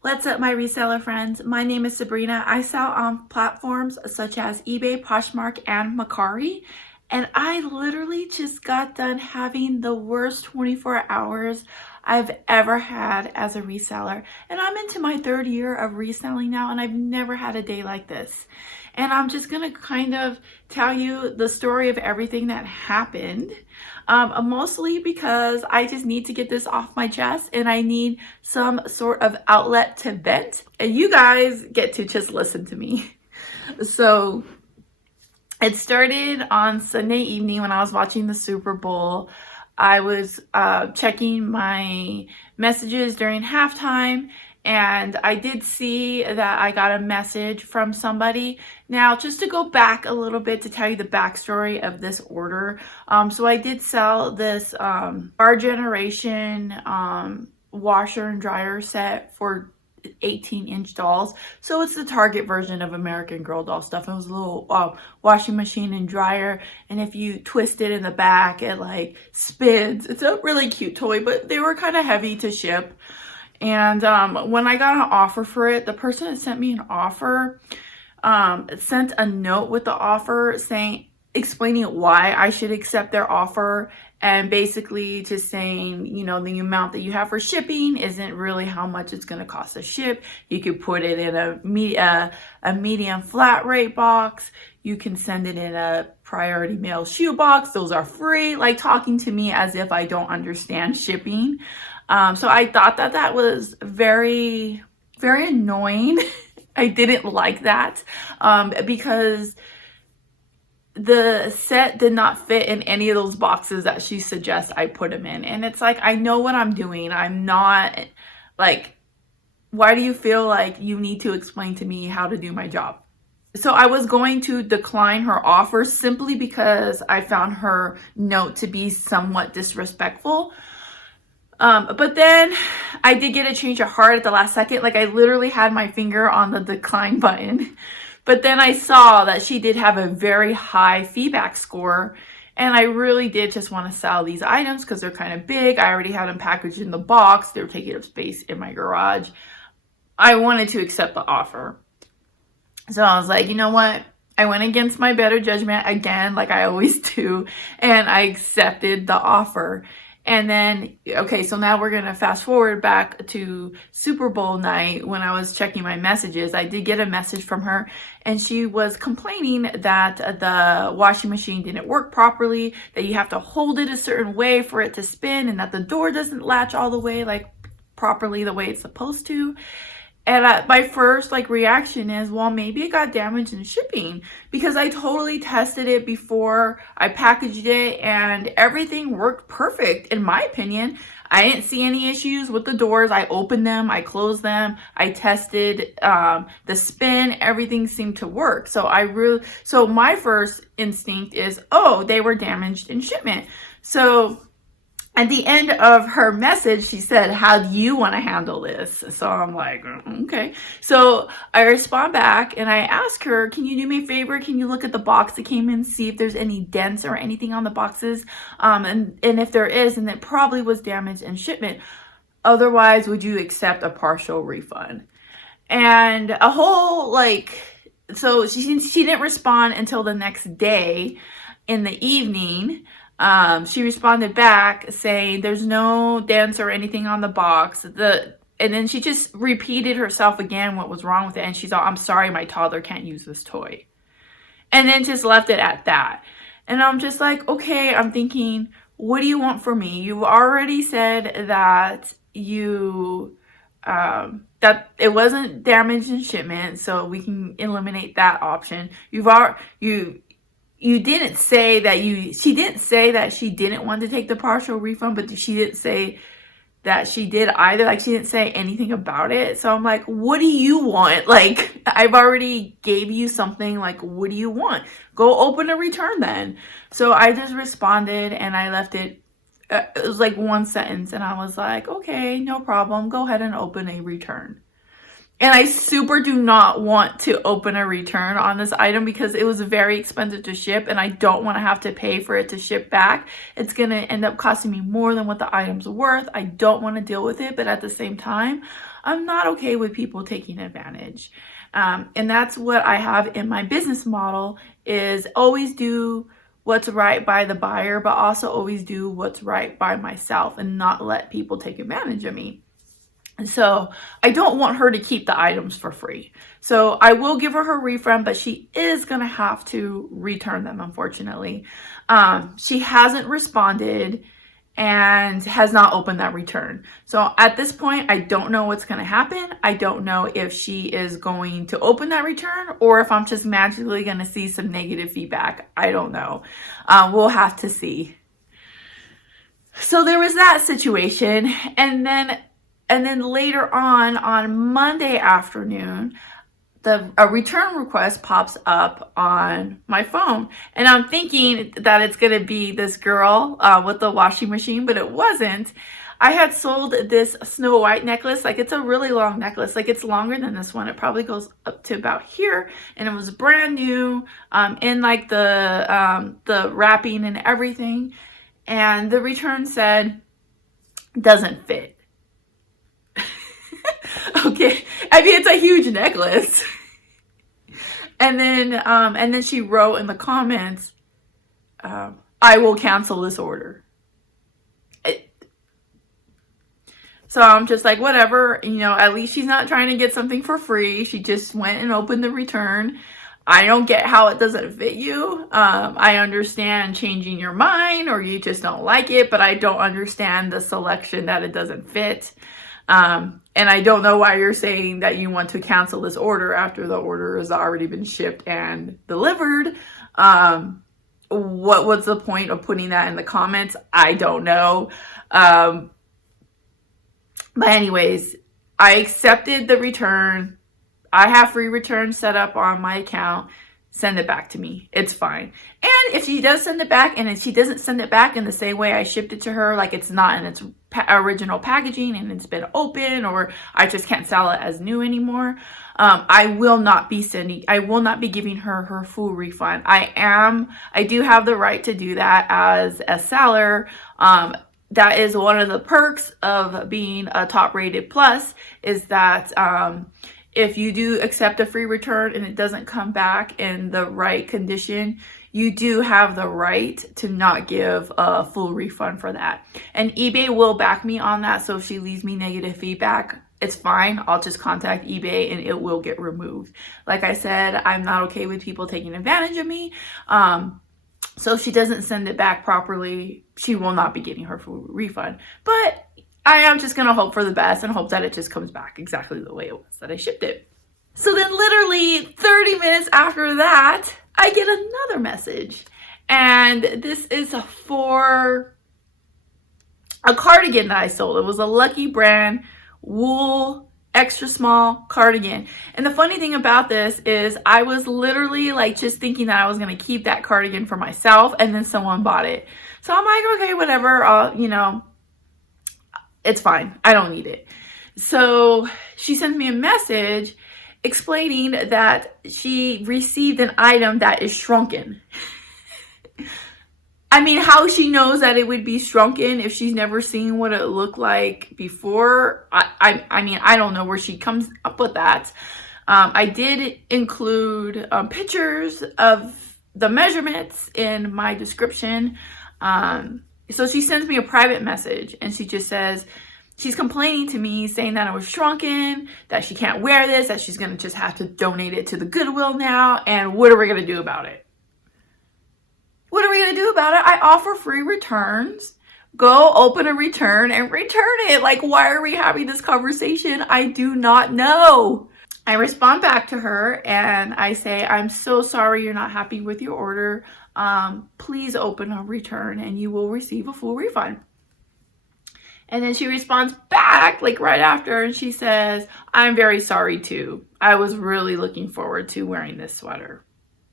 What's up, my reseller friends? My name is Sabrina. I sell on platforms such as eBay, Poshmark, and Mercari. And I literally just got done having the worst 24 hours I've ever had as a reseller. And I'm into my third year of reselling now, and I've never had a day like this. And I'm just going to kind of tell you the story of everything that happened. Mostly because I just need to get this off my chest and I need some sort of outlet to vent. And you guys get to just listen to me. So it started on Sunday evening when I was watching the Super Bowl. I was checking my messages during halftime, and I did see that I got a message from somebody. Now, just to go back a little bit to tell you the backstory of this order. So I did sell this our generation washer and dryer set for 18-inch dolls. So it's the Target version of American Girl doll stuff. It was a little washing machine and dryer, and if you twist it in the back, it like spins. It's a really cute toy, but they were kind of heavy to ship. And when I got an offer for it, the person that sent me an offer sent a note with the offer explaining why I should accept their offer, and basically just saying, you know, the amount that you have for shipping isn't really how much it's going to cost to ship. You could put it in a medium flat rate box. You can send it in a priority mail shoe box. Those are free. Like talking to me as if I don't understand shipping. So I thought that was very, very annoying. I didn't like that because the set did not fit in any of those boxes that she suggests I put them in. And it's like, I know what I'm doing. I'm not like, why do you feel like you need to explain to me how to do my job? So I was going to decline her offer simply because I found her note to be somewhat disrespectful. But then I did get a change of heart at the last second. Like I literally had my finger on the decline button. But then I saw that she did have a very high feedback score, and I really did just want to sell these items because they're kind of big. I already had them packaged in the box. They were taking up space in my garage. I wanted to accept the offer. So I was like, you know what? I went against my better judgment again, like I always do, and I accepted the offer. And then, okay, so now we're going to fast forward back to Super Bowl night when I was checking my messages. I did get a message from her, and she was complaining that the washing machine didn't work properly, that you have to hold it a certain way for it to spin, and that the door doesn't latch all the way, like properly the way it's supposed to. And my first reaction is, well, maybe it got damaged in shipping, because I totally tested it before I packaged it and everything worked perfect. In my opinion, I didn't see any issues with the doors. I opened them, I closed them, I tested the spin, everything seemed to work. So my first instinct is, oh, they were damaged in shipment. So at the end of her message, she said, how do you want to handle this? So I'm like, okay. So I respond back and I ask her, can you do me a favor? Can you look at the box that came in, see if there's any dents or anything on the boxes? And if there is, then it probably was damaged in shipment. Otherwise, would you accept a partial refund? And a whole so she didn't respond until the next day in the evening. She responded back saying there's no dents or anything on the box. And then she just repeated herself again what was wrong with it. And she's like, I'm sorry, my toddler can't use this toy. And then just left it at that. And I'm just like, okay, I'm thinking, what do you want from me? You already said that that it wasn't damaged in shipment, so we can eliminate that option. You didn't say that she didn't say that she didn't want to take the partial refund, but she didn't say that she did either. Like, she didn't say anything about it. So I'm like, what do you want? Like, I've already gave you something. Like, what do you want? Go open a return then. So I just responded and I left it. It was like one sentence, and I was like, okay, no problem. Go ahead and open a return. And I super do not want to open a return on this item because it was very expensive to ship, and I don't want to have to pay for it to ship back. It's going to end up costing me more than what the item's worth. I don't want to deal with it, but at the same time, I'm not okay with people taking advantage. And that's what I have in my business model, is always do what's right by the buyer, but also always do what's right by myself and not let people take advantage of me. And so I don't want her to keep the items for free. So I will give her refund, but she is going to have to return them, unfortunately. She hasn't responded and has not opened that return. So at this point, I don't know what's going to happen. I don't know if she is going to open that return or if I'm just magically going to see some negative feedback. I don't know. We'll have to see. So there was that situation. And then later on Monday afternoon, a return request pops up on my phone. And I'm thinking that it's going to be this girl with the washing machine, but it wasn't. I had sold this Snow White necklace. Like, it's a really long necklace. Like, it's longer than this one. It probably goes up to about here. And it was brand new, in like the wrapping and everything. And the return said, doesn't fit. Okay, I mean, it's a huge necklace. And then she wrote in the comments, I will cancel this order. So I'm just like, whatever, at least she's not trying to get something for free. She just went and opened the return. I don't get how it doesn't fit you. I understand changing your mind or you just don't like it, but I don't understand the selection that it doesn't fit. And I don't know why you're saying that you want to cancel this order after the order has already been shipped and delivered. What's the point of putting that in the comments? I don't know. But anyways, I accepted the return. I have free returns set up on my account. Send it back to me. It's fine. And if she does send it back and she doesn't send it back in the same way I shipped it to her, like it's not in its original packaging and it's been open, or I just can't sell it as new anymore, I will not be giving her full refund. I do have the right to do that as a seller. That is one of the perks of being a top rated plus, is that if you do accept a free return and it doesn't come back in the right condition, you do have the right to not give a full refund for that. And eBay will back me on that. So if she leaves me negative feedback, it's fine. I'll just contact eBay and it will get removed. Like I said, I'm not okay with people taking advantage of me. So if she doesn't send it back properly, she will not be getting her full refund. But I am just going to hope for the best and hope that it just comes back exactly the way it was that I shipped it. So then literally 30 minutes after that, I get another message. And this is for a cardigan that I sold. It was a Lucky Brand wool extra small cardigan. And the funny thing about this is I was literally like just thinking that I was going to keep that cardigan for myself, and then someone bought it. So I'm like, okay, whatever. It's fine. I don't need it. So she sends me a message explaining that she received an item that is shrunken. I mean, how she knows that it would be shrunken if she's never seen what it looked like before, I mean, I don't know where she comes up with that. I did include pictures of the measurements in my description. So she sends me a private message and she just says, she's complaining to me saying that it was shrunken, that she can't wear this, that she's going to just have to donate it to the Goodwill now. And what are we going to do about it? What are we going to do about it? I offer free returns. Go open a return and return it. Like, why are we having this conversation? I do not know. I respond back to her and I say, I'm so sorry you're not happy with your order. Please open a return and you will receive a full refund. And then she responds back like right after and she says, I'm very sorry too. I was really looking forward to wearing this sweater.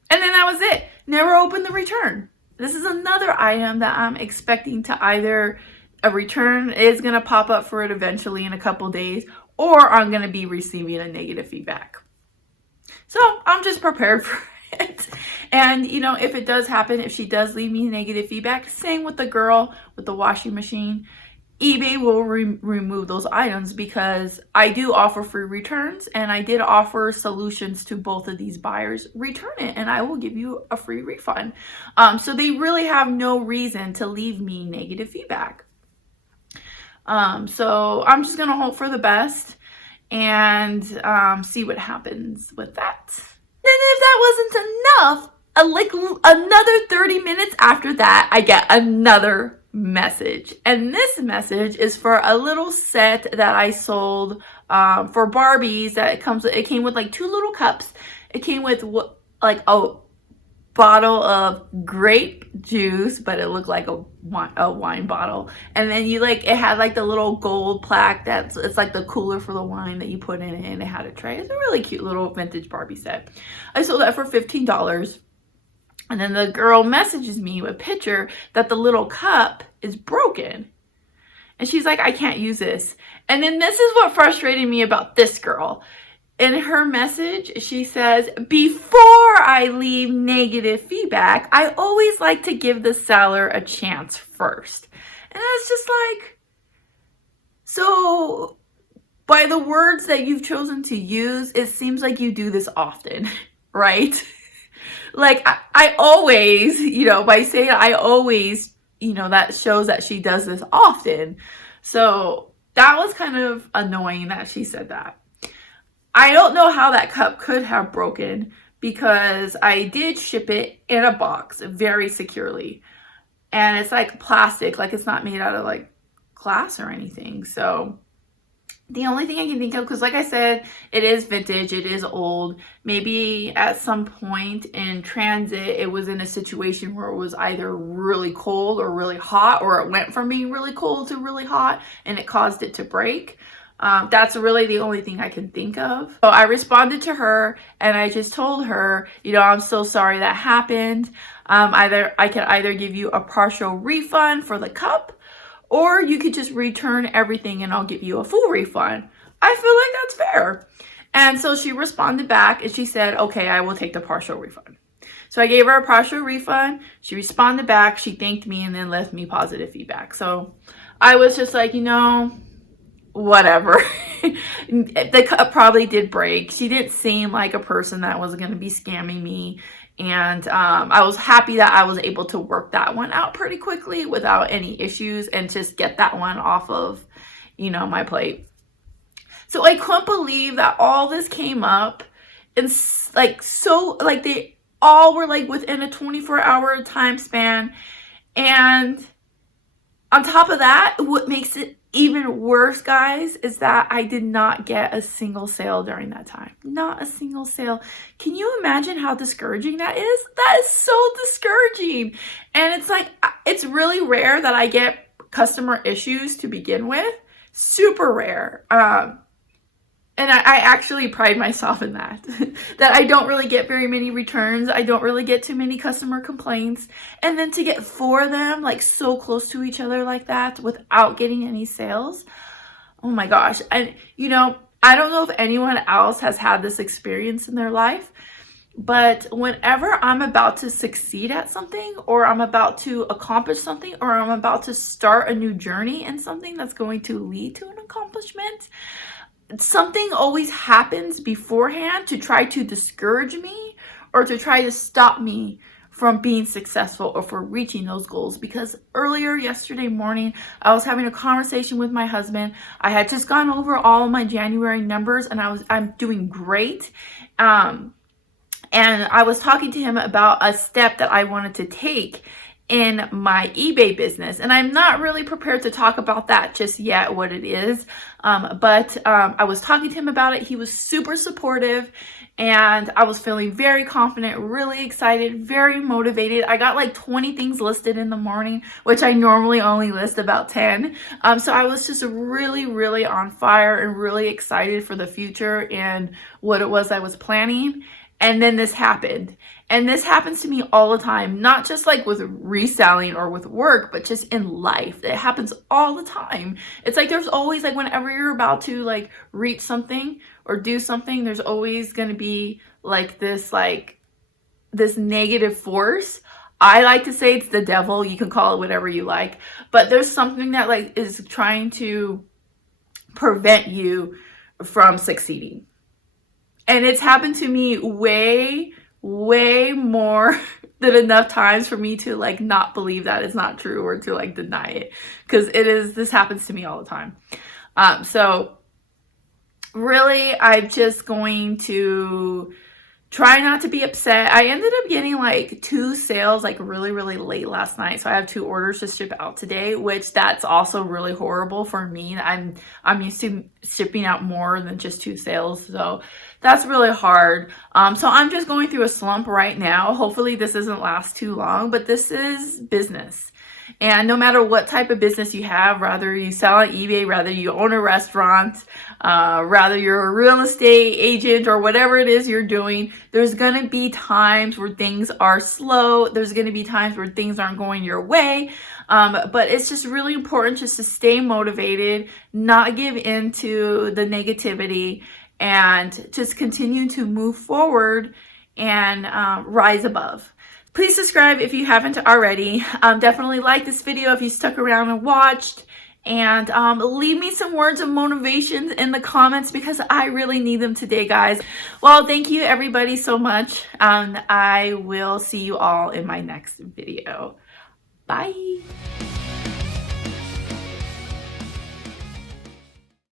And then that was it. Never opened the return. This is another item that I'm expecting to either a return is going to pop up for it eventually in a couple days, or I'm going to be receiving a negative feedback. So I'm just prepared for it. And, if it does happen, if she does leave me negative feedback, same with the girl with the washing machine. eBay will remove those items, because I do offer free returns, and I did offer solutions to both of these buyers. Return it and I will give you a free refund. So they really have no reason to leave me negative feedback. So I'm just gonna hope for the best and see what happens with that. Then if that wasn't enough, like another 30 minutes after that, I get another message, and this message is for a little set that I sold for Barbies. That it came with like 2 little cups. It came with like a bottle of grape juice, but it looked like a wine bottle, and then it had like the little gold plaque it's like the cooler for the wine that you put in it, and it had a tray. It's a really cute little vintage Barbie set. I sold that for $15. And then the girl messages me with a picture that the little cup is broken. And she's like, I can't use this. And then this is what frustrated me about this girl. In her message, she says, before I leave negative feedback, I always like to give the seller a chance first. And it's just like, so by the words that you've chosen to use, it seems like you do this often, right? Like I always, by saying I always, that shows that she does this often. So that was kind of annoying that she said that. I don't know how that cup could have broken, because I did ship it in a box very securely. And it's like plastic, like it's not made out of like glass or anything. So the only thing I can think of, because like I said, it is vintage, it is old. Maybe at some point in transit, it was in a situation where it was either really cold or really hot, or it went from being really cold to really hot and it caused it to break. That's really the only thing I can think of. So I responded to her and I just told her, I'm so sorry that happened. I can either give you a partial refund for the cup, or you could just return everything and I'll give you a full refund. I feel like that's fair. And so she responded back and she said, okay, I will take the partial refund. So I gave her a partial refund. She responded back, she thanked me, and then left me positive feedback. So I was just like, whatever. The cup probably did break. She didn't seem like a person that was going to be scamming me. And I was happy that I was able to work that one out pretty quickly without any issues and just get that one off of, my plate. So I couldn't believe that all this came up, and they all were like within a 24-hour time span. And on top of that, what makes it even worse, guys, is that I did not get a single sale during that time. Not a single sale. Can you imagine how discouraging that is? That is so discouraging. And it's like, it's really rare that I get customer issues to begin with. Super rare. And I actually pride myself in that. That I don't really get very many returns. I don't really get too many customer complaints. And then to get 4 of them like so close to each other like that without getting any sales. Oh my gosh. And I don't know if anyone else has had this experience in their life, but whenever I'm about to succeed at something, or I'm about to accomplish something, or I'm about to start a new journey in something that's going to lead to an accomplishment, something always happens beforehand to try to discourage me or to try to stop me from being successful or for reaching those goals. Because earlier yesterday morning, I was having a conversation with my husband. I had just gone over all of my January numbers and I'm doing great. And I was talking to him about a step that I wanted to take in my eBay business. And I'm not really prepared to talk about that just yet, what it is. But I was talking to him about it. He was super supportive and I was feeling very confident, really excited, very motivated. I got like 20 things listed in the morning, which I normally only list about 10. So I was just really, really on fire and really excited for the future and what it was I was planning. And then this happened. And this happens to me all the time, not just like with reselling or with work, but just in life. It happens all the time. It's like there's always like whenever you're about to like reach something or do something, there's always going to be like this negative force. I like to say it's the devil. You can call it whatever you like, but there's something that like is trying to prevent you from succeeding. And it's happened to me way more than enough times for me to like not believe that it's not true or to like deny it, because this happens to me all the time. So really, I'm just going to try not to be upset. I ended up getting like 2 sales like really late last night, so I have 2 orders to ship out today, which that's also really horrible for me. I'm used to shipping out more than just 2 sales, so that's really hard. So I'm just going through a slump right now. Hopefully this doesn't last too long, but this is business. And no matter what type of business you have, rather you sell on eBay, rather you own a restaurant, rather you're a real estate agent or whatever it is you're doing, there's going to be times where things are slow. There's going to be times where things aren't going your way. But it's just really important just to stay motivated, not give in to the negativity, and just continue to move forward and rise above. Please subscribe if you haven't already. Definitely like this video if you stuck around and watched. And leave me some words of motivation in the comments because I really need them today, guys. Well, thank you everybody so much. I will see you all in my next video. Bye.